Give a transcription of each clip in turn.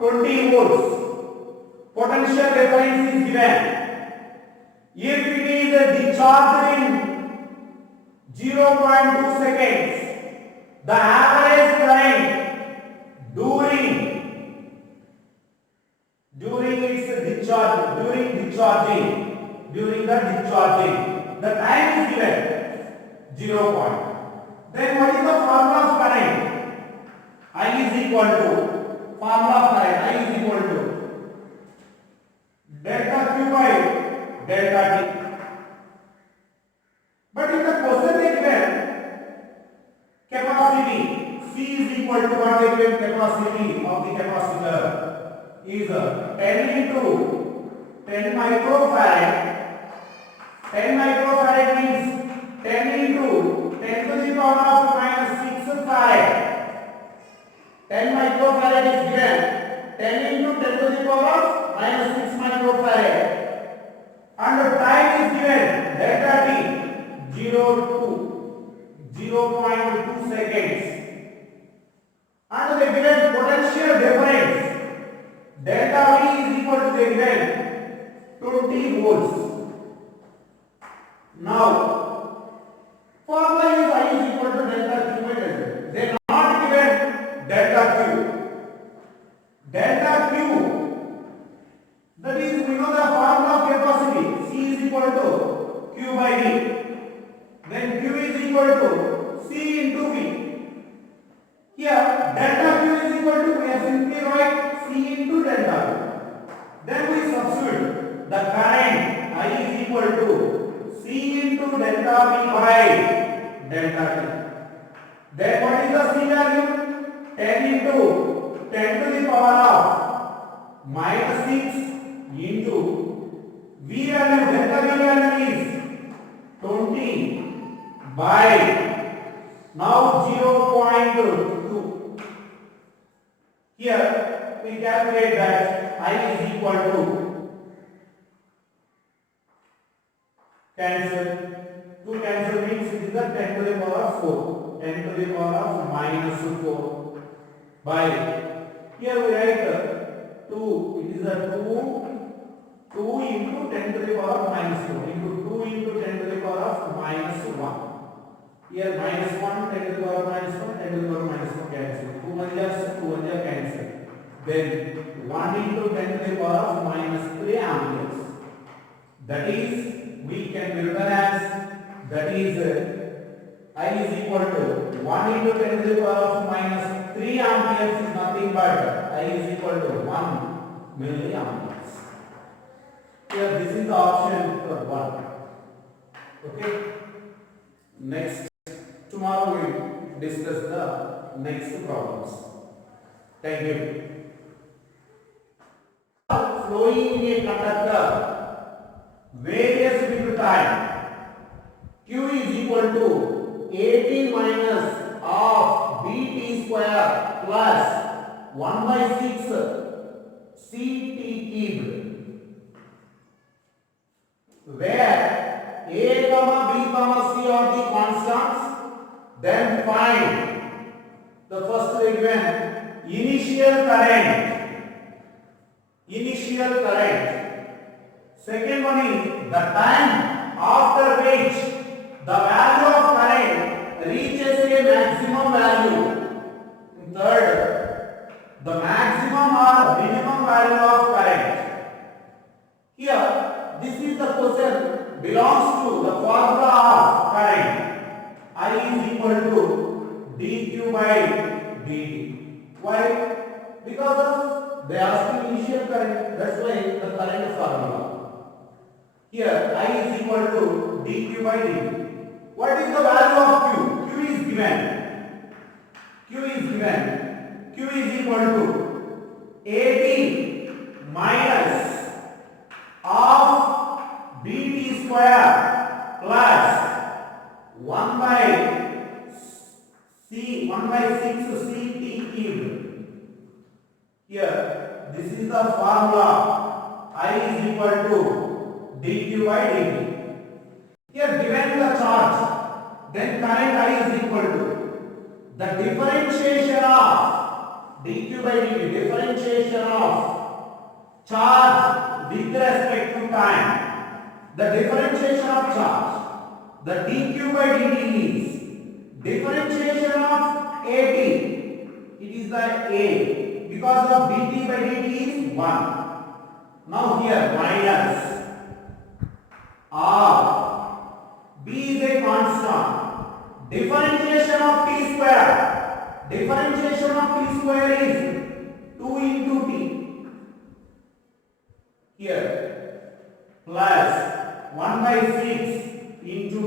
20 volts. Potential difference is given. If it is discharged in 0.2 seconds, the average current during its discharge, during the discharging, the time is given 0 point. Then what is the formula of current? I is equal to, formula of current, I is equal to delta Q by delta T. But in the question they given capacity, C is equal to what they given capacity of the capacitor is 10 into 10 microfarad. 10 microfarad means 10 into 10 to the power of minus 6 farad. 10 microfarad is given 10 into 10 to the power of minus 6 microfarad. And the time is given delta T 0.2 seconds. And the given potential difference delta V is equal to the given 20 volts. Now, formula is I is equal to delta Q by delta. They are not given delta Q. Delta Q, that is, we know the formula of capacity. C is equal to Q by V. Then Q is equal to C into V. Here, delta Q is equal to, we have simply write C into delta Q. Then we substitute the current I is equal to C into delta V by delta T. Then what is the C value? 10 into 10 to the power of minus 6 into V value, delta V value is 20 by now 0.2. Here we calculate that I is equal to cancel. To cancel means it is the 10 to the power of 4. 10 to the power of minus 4 by, here we write 2. It is a 2 into 10 to the power of minus 4 into 2 into 10 to the power of minus 1. Here minus 1, 10 to the power of minus 1, 10 to the power of minus 1 cancel. 2 1 just 2 1 just cancel. Then 1 into 10 to the power of minus 3 amperes. That is, we can be written as, that is I is equal to 1 into 10 to the power of minus 3 amperes is nothing but I is equal to 1 milliamperes. Here this is the option for 1. Okay. Next, tomorrow we will discuss the next problems. Thank you. Flowing in a conductor, various with time. Q is equal to 18 minus half bt square plus 1 by 6 ct cubed, where A, comma B, comma C are the constants. Then find the first given initial current. Second one is the time after which the value of current reaches a maximum value. Third, the maximum or minimum value of current. Here, this is the question belongs to the formula of current. I is equal to dq by dt. Why? Because of they are asking initial current. That's why the current formula. Here, I is equal to dq by dt. What is the value of Q? Q is given. Q is equal to 18 minus half bt square plus 1 by 6 ct cubed. Here, this is the formula. I is equal to dq by dt. Here, given the charge, then current I is equal to the differentiation of dq by dt, differentiation of charge with respect to time. The differentiation of charge, the dq by dt is differentiation of at. It is the a because of dt by dt is 1. Now here minus r, b is a constant. Differentiation of t square. Differentiation of t square is 2 into t. Here plus 1 by 6 into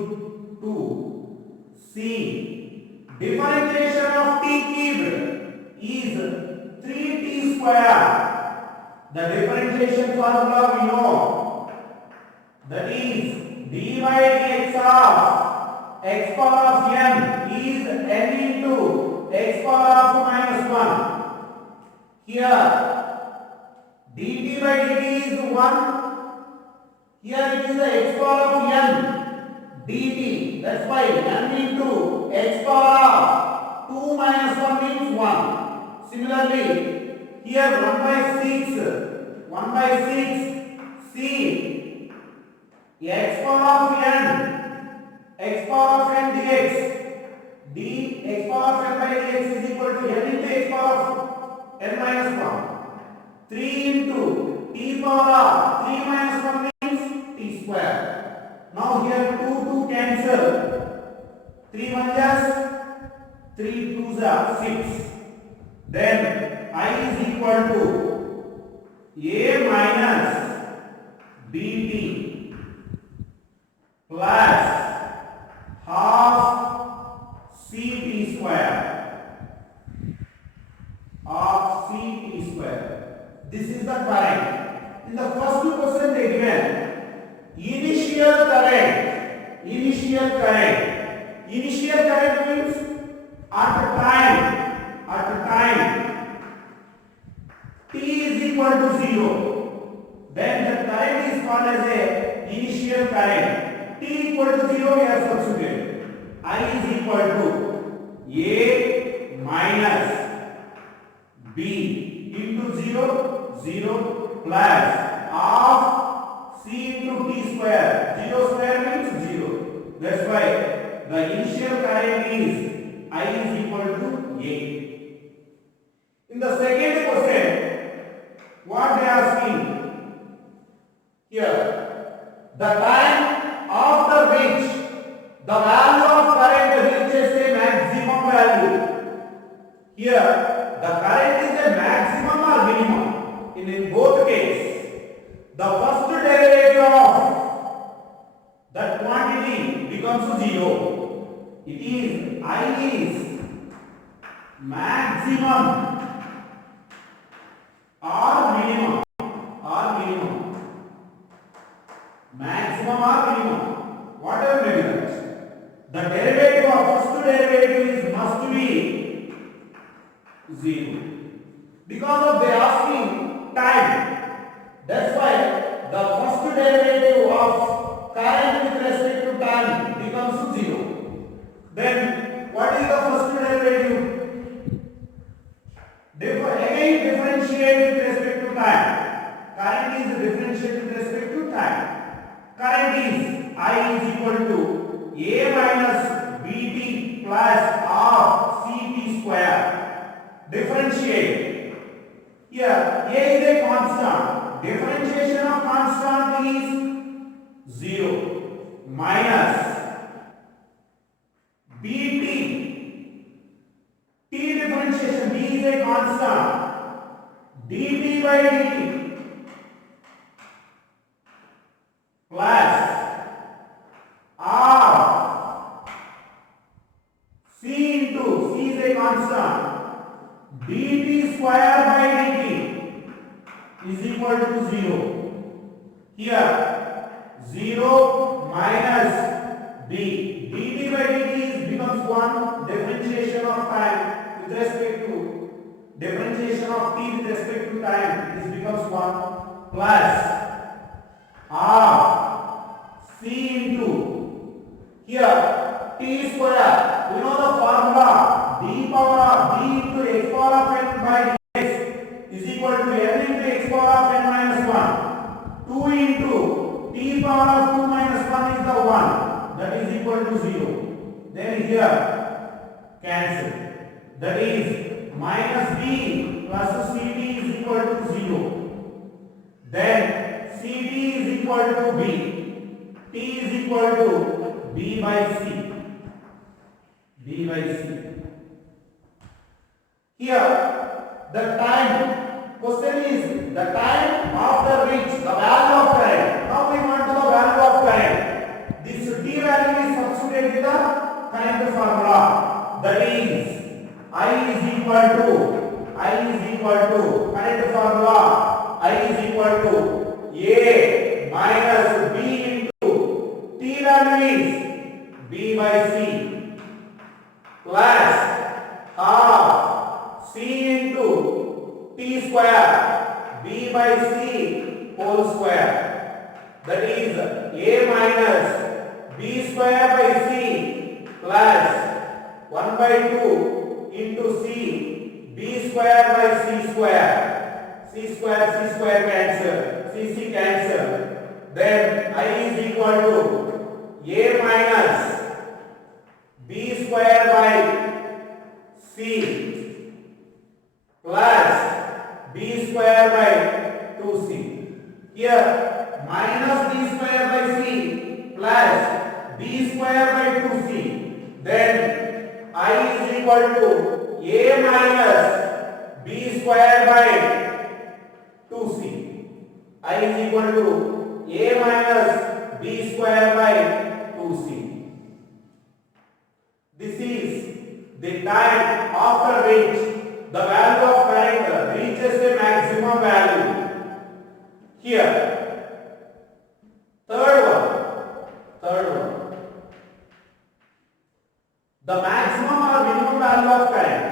2 c. Differentiation of t cubed is 3t square. The differentiation formula we know, that is d by dx of x power of n is n into x power of minus 1. Here dt by dt is 1. Here it is the x power of n dt. That's why n into x power of 2 minus 1 means 1. Similarly, here 1 by 6 c x power of n dx, d x power of n by dx is equal to n into x power of n minus 1. 3 into t power of 3 minus 1 means t square. Now here 2 cancel. 3 1 just 3 2s are 6. Then I is equal to a minus bt plus half ct square of ct square. This is the current. In the first question they given initial current. Initial current means at time t is equal to 0. Then the current is called as a initial current. T equal to 0 we have substituted. I is equal to a minus b into 0 plus half c into t square. 0 square means 0. That's why the initial current is I is equal to a. In the second question, what they are asking here, the time after which the value of current reaches a maximum value. Here the current is a maximum or minimum. In both cases, the first derivative of that quantity becomes 0. It is I is maximum or minimum. Maximum or minimum, whatever may be that. The derivative of first derivative is must be 0. Because of they asking time. That's why the first derivative of current with respect to time becomes 0. Then what is the first derivative? Again differentiate with respect to time. Current is differentiate with respect to time. Current is I is equal to a minus bt plus half ct square. Differentiate. Here a is a constant. Differentiation of constant is 0 minus bt. T differentiation, b is a constant. dt by dt plus r c into c is a constant. dt square by dt is equal to 0. Here 0 minus b. dt by dt becomes 1. Differentiation of time with respect to differentiation of t with respect to time, this becomes 1 plus r c into here t square. We know the formula d power of d into x power of n by dx is equal to n into x power of n minus 1. 2 into t power of 2 minus 1 is the 1. That is equal to 0. Then here cancel. That is minus b plus cd is equal to 0. Then cd is equal to b. T is equal to b by c. B by c. Here the time, question is the time after which the value of current. Now we want the value of current. This t value is substituted with the current formula. That is I is equal to current formula. I is equal to a minus b into t value is b by c plus half c into t square b by c whole square. That is a minus b square by c plus 1 by 2 into c b square by c square. C square cancel. C cancel. Then I is equal to a minus b square by c plus b square by 2c. Here minus b square by c plus b square by 2c. Then I is equal to a minus b square by 2c. I is equal to a minus b square by 2c. This is the time after which the value of current reaches a maximum value. Here, third one. The maximum or minimum value of current.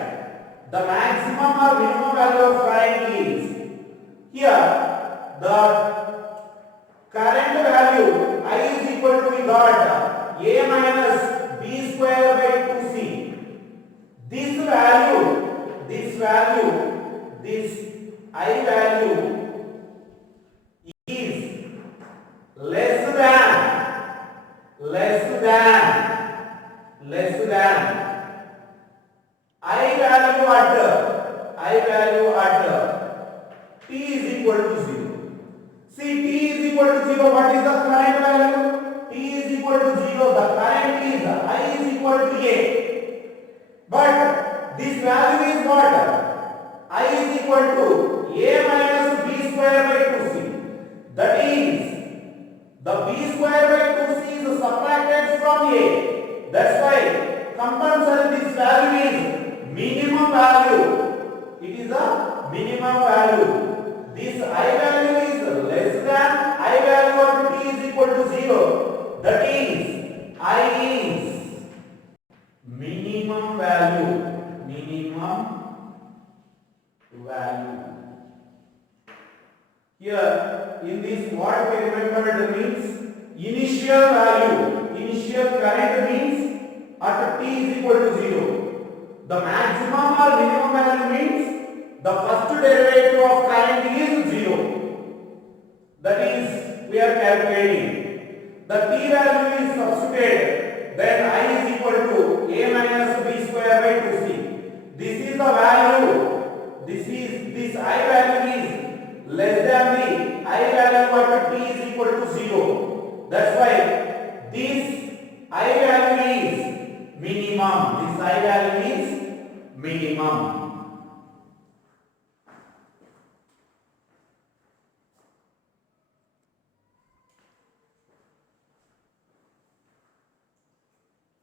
The maximum or minimum value of current is here the current value I is equal to we got a minus b square by 2c. This I value is less than I value at t is equal to 0. See, t is equal to 0. What is the current value? T is equal to 0. The current is I is equal to a. But this value is what? I is equal to a minus b square by 2c. That is, the b square by 2c is subtracted from a. That's why compulsory this value is minimum value. It is a minimum value. This I value is less than I value of t is equal to 0. That is, I is minimum value. Here in this what we remembered means initial value. Initial current means at t is equal to 0. The maximum or minimum value means the first derivative of current is 0. That is we are calculating. The t value is substituted. Then I is equal to a minus b square by 2c. This is the value. This I value is less than the I value at t is equal to 0. That's why this I value is minimum. This I value is minimum.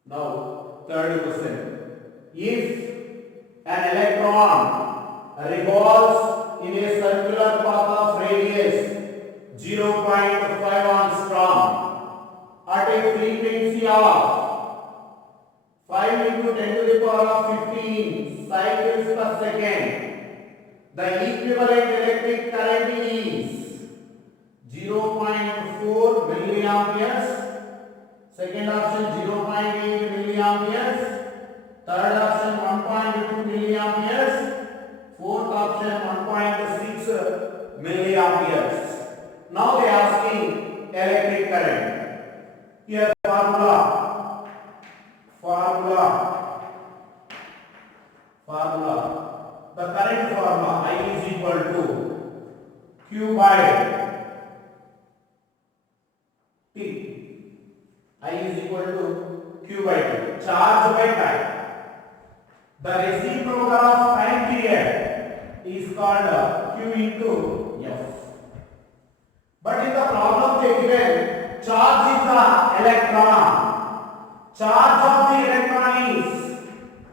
Now, third question. If an electron revolves in a circular path of radius 0.5 angstrom at a frequency of 5 into 10 to the power of 15 cycles per second, the equivalent electric current is 0.4 milliamperes. Second option 0.8 milliamperes. Third option 1.2 milliamperes. 1001.6 milliamperes. Now they are asking electric current. Here formula. The current formula I is equal to Q by T. I is equal to Q by T. Charge by time. The reciprocal of time period is called Q into F. But in the problem they given, charge is the electron. Charge of the electron is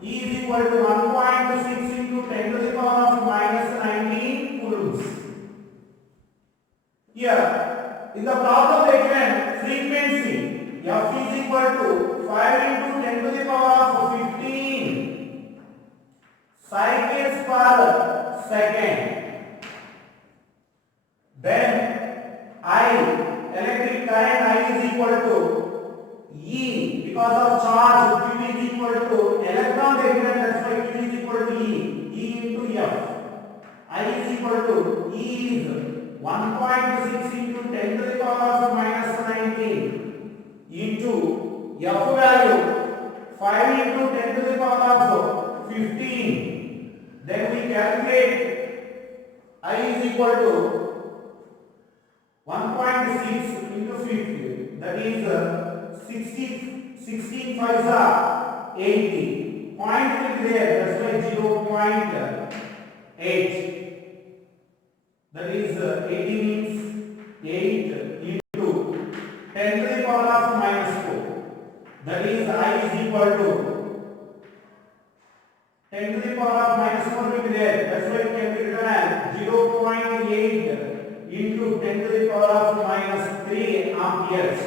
equal to 1.6 into 10 to the power of minus 19 coulombs. Here, in the problem they given frequency F is equal to 5 into 10 to the power of 15 cycles per second. Then electric current I is equal to E, because of charge Q is equal to electron they given, that's why Q is equal to E into F. I is equal to E is 1.6 into 10 to the power of minus 19 into F value 5 into 10 to the power of 15. Then we calculate I is equal to 1.6 into 50, that is 16 5s are 80. Point will be there, that's why 0.8. That is 80 means 8 into 10 to the power of minus 4. That is I is equal to 10 to the power of minus 4 will be there. That's why it can be written as 0.8 into 10 to the power of minus 3 amperes.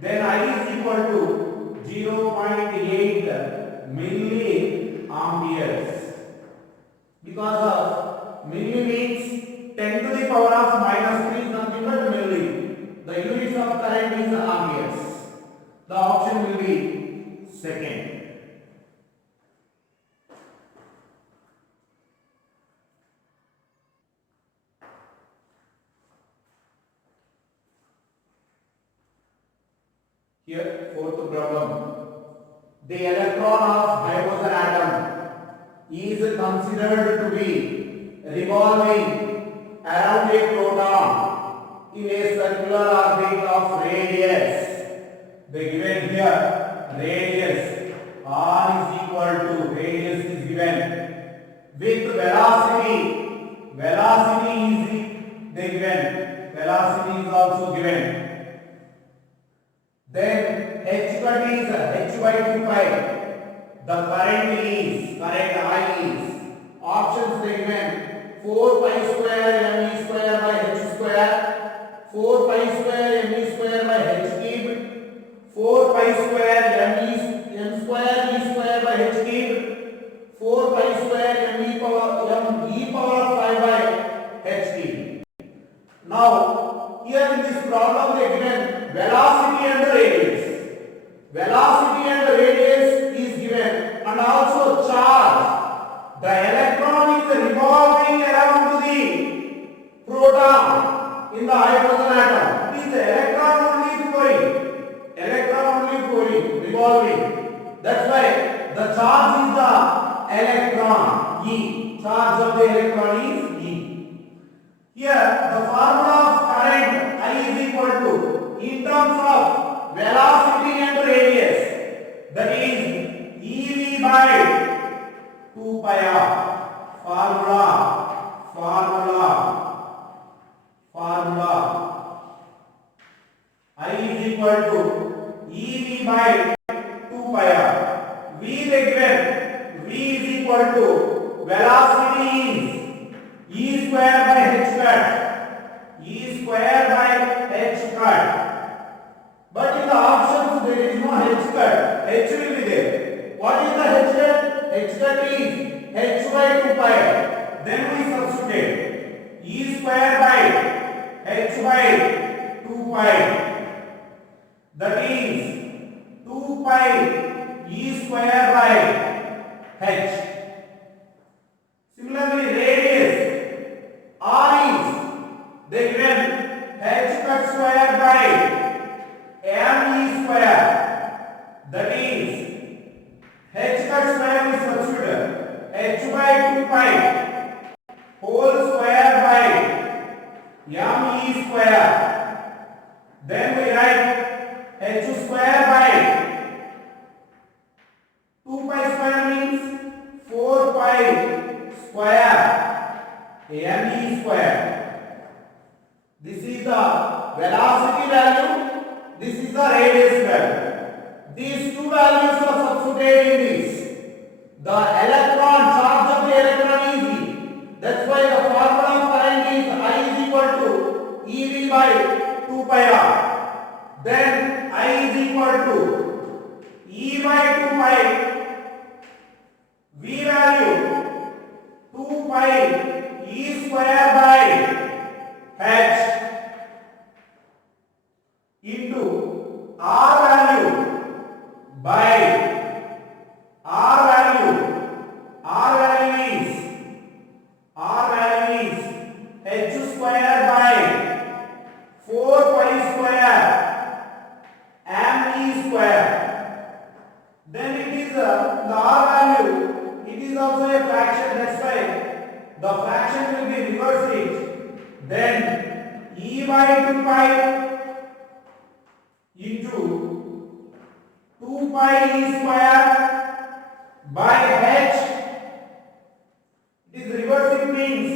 Then I is equal to 0.8 milliamperes. Because of milli means 10 to the power of minus 3 is nothing but milli. The units of current is amperes. The option will be second. Here, fourth problem. The electron of hydrogen atom is considered to be revolving around a proton in a circular orbit of radius. They given here radius r is equal to radius is given with velocity. Velocity is they given. Velocity is also given. Then h cut is h by 2 pi. The current I is options they given 4 pi square me square by h square, 4 pi square me square by h cube, 4 pi square m square e square by h cube, 4 pi square m e power 5 by h cube. Now here in this problem they given velocity and radius. Velocity and radius is given and also charge. The electron is revolving around the proton in the hydrogen atom. It is the electron only flowing, revolving. That's why the charge is the electron E. Charge of the electron is E. Here the formula of current I is equal to, in terms of velocity and radius, that is EV by 2 pi r. Formula I is equal to EV by 2 pi r. V they given, V is equal to velocity is E square by h square. E square by h square. But in the options there is no h cut. H will be there. What is the h cut? H cut is h by 2 pi. Then we substitute E square by h by 2 pi. That is 2 pi E square by h. Similarly, radius mv square. This is the velocity value, this is the radius value. These two values are substituted in this. The electron, charge of the electron is E. That's why the formula of current is I is equal to EV by 2 pi r. Then I is equal to E by 2 pi, V value 2 pi E square by H into R value by R value is H square by 4 pi square me square. Then it is the R value, it is also a fraction, that's why the fraction will be reversed it. Then E by 2 pi into 2 pi E square by H. It is reversed, it means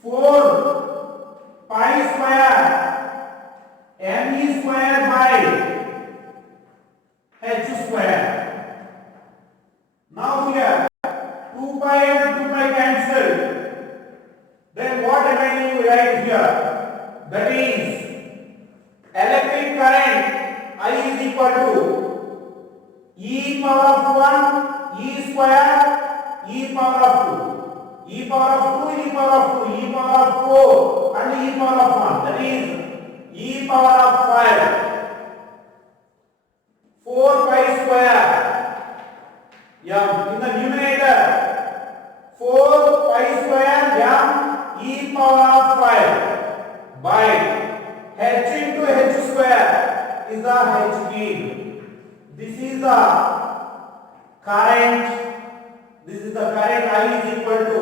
4 pi square me square by H square. Now here 2 pi and 2 pi cancel. Then what remaining we write here? That is electric current I is equal to e power of 1 e square e power of 2 e power of 2 e power of 2 e power of 4 and e power of 1. That is e power of 5 4 pi square m in the numerator 4 pi square m e power of 5 by h into h square is the h field. This is the current. This is the current I is equal to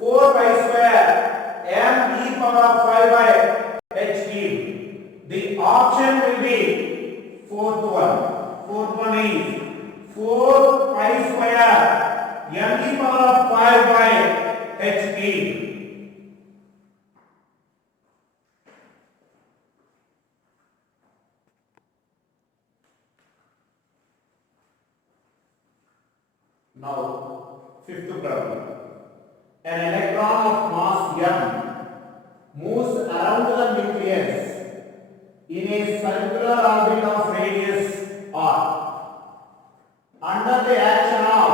4 pi square m e power of 5 by h field. The option will be fourth one. Fourth one is 4 pi square m e power of 5 by h field. Now, fifth problem. An electron of mass m moves around the nucleus in a circular orbit of radius r under the action of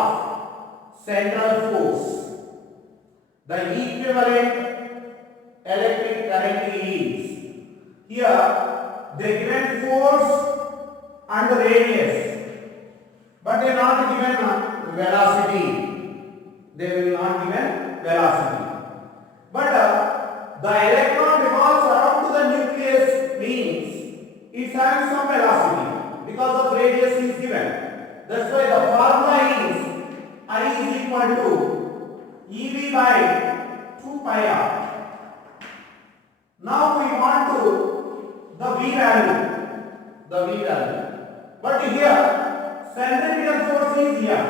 central force. The equivalent electric current is, here they given force and radius, but they are not given velocity. They will not given velocity. But the electron revolves around to the nucleus means it has some velocity because of radius is given. That's why the formula is I is equal to EV by 2 pi r. Now we want to the V value. But here centrifugal force is F.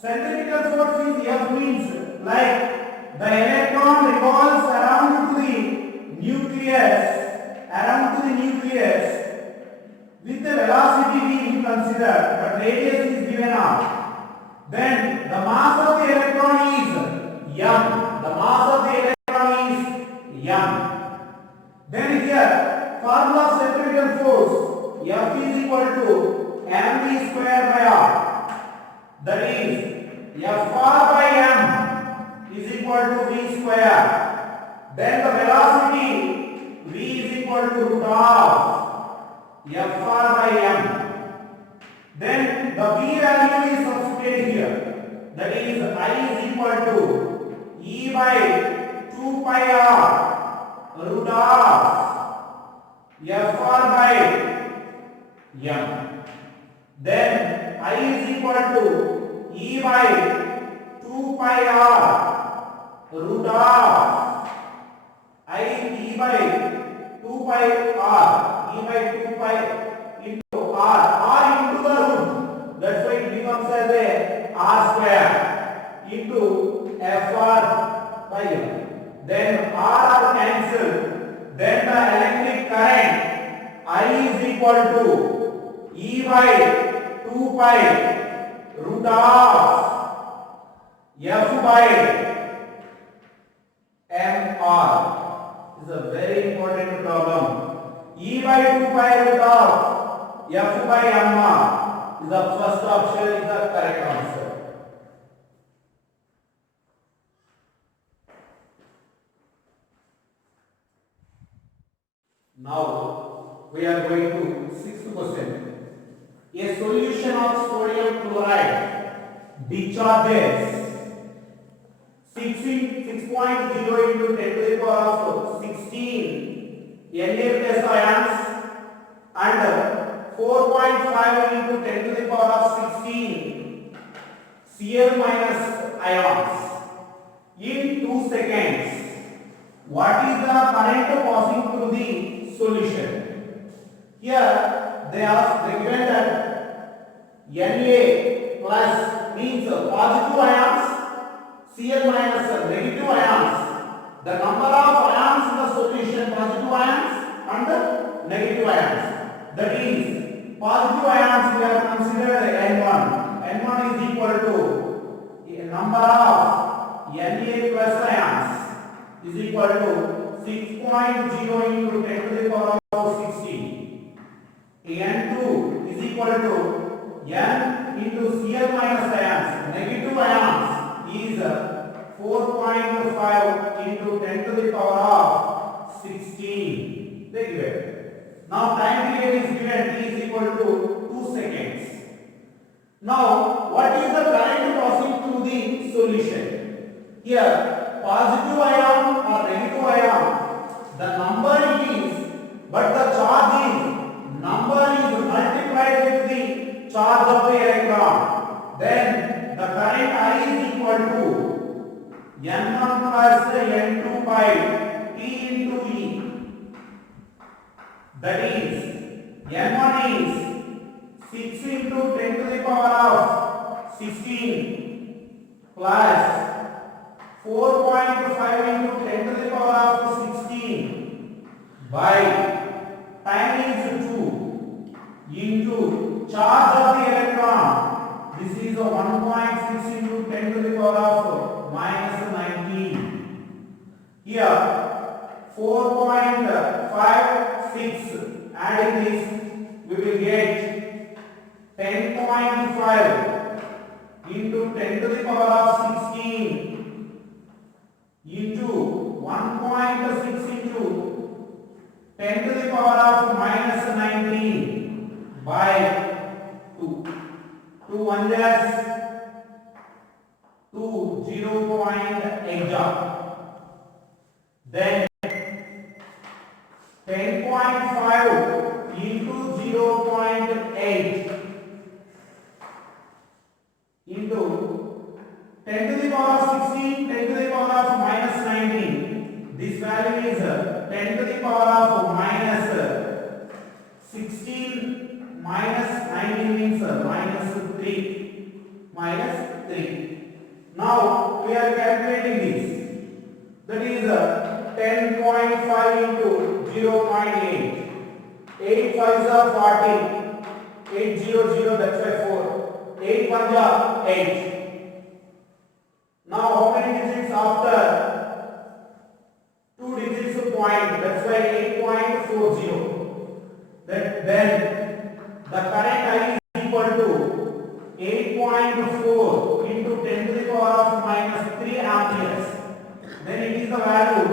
Centrifugal force is F means like the electron revolves around to the nucleus with the velocity we consider, but radius is given out. Then the mass of the electron is m. The mass of the electron is m. Then here formula of centrifugal force F is equal to mv square by r. That is Fr by m is equal to v square. Then the velocity v is equal to root of Fr by m. Then the v value is substituted here. That is I is equal to e by 2 pi r root of Fr by m. Then I is equal to e by 2 pi r root of e by 2 pi r into r into the root. That's why it becomes as a r square into Fr by m. then R are cancelled, then the electric current I is equal to E by 2 pi root of F by mR. This is a very important problem. E by 2 pi root of F by mR is the first option, is the correct answer. Now we are going to sixth question. A solution of sodium chloride discharges 6.0 into 10 to the power of 16 Na plus ions and 4.5 into 10 to the power of 16 Cl minus ions in 2 seconds. What is the current passing through the solution? Here they given that Na plus means positive ions, Cl minus negative ions. The number of ions in the solution, positive ions and negative ions. That is, positive ions we have considered N1. N1 is equal to number of Na plus ions is equal to 6.0 into 10 to the power of 16. N2 is equal to N into Cl minus ions. Negative ions is 4.5 into 10 to the power of 16. They give it. Now time period is given, T is equal to 2 seconds. Now what is the current passing through the solution? Here positive ion or negative ion, the number it is, but the charge is, number is multiplied with the charge of the electron. Then the current I is equal to N1 plus N2 by T into E. That is, N1 is 6 into 10 to the power of 16 plus 4.5 into 10 to the power of 16 by time is 2 into charge of the electron. This is a 1.6 into 10 to the power of minus 19. Here 4.56, adding this we will get 10.5 into 10 to the power of 16 into 1.6 into 10 to the power of minus 19 by 2. 2 1 dash 2 0.8. Then 10.5 into 0.8 into 10 to the power of 16, 10 to the power of minus 19. This value is 10 to the power of minus 16 minus 19 means minus 3. Minus 3. Now we are calculating this. That is 10.5 into 0.8. 8 5s are 40. 8 0 0, that's why 4. 8 1s are 8. Now how many digits after 2 digits of point? That's why 8.40. Then the current I is equal to 8.4 into 10 to the power of minus 3 amperes. Then it is the value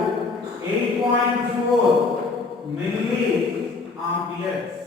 8.4 milliamperes.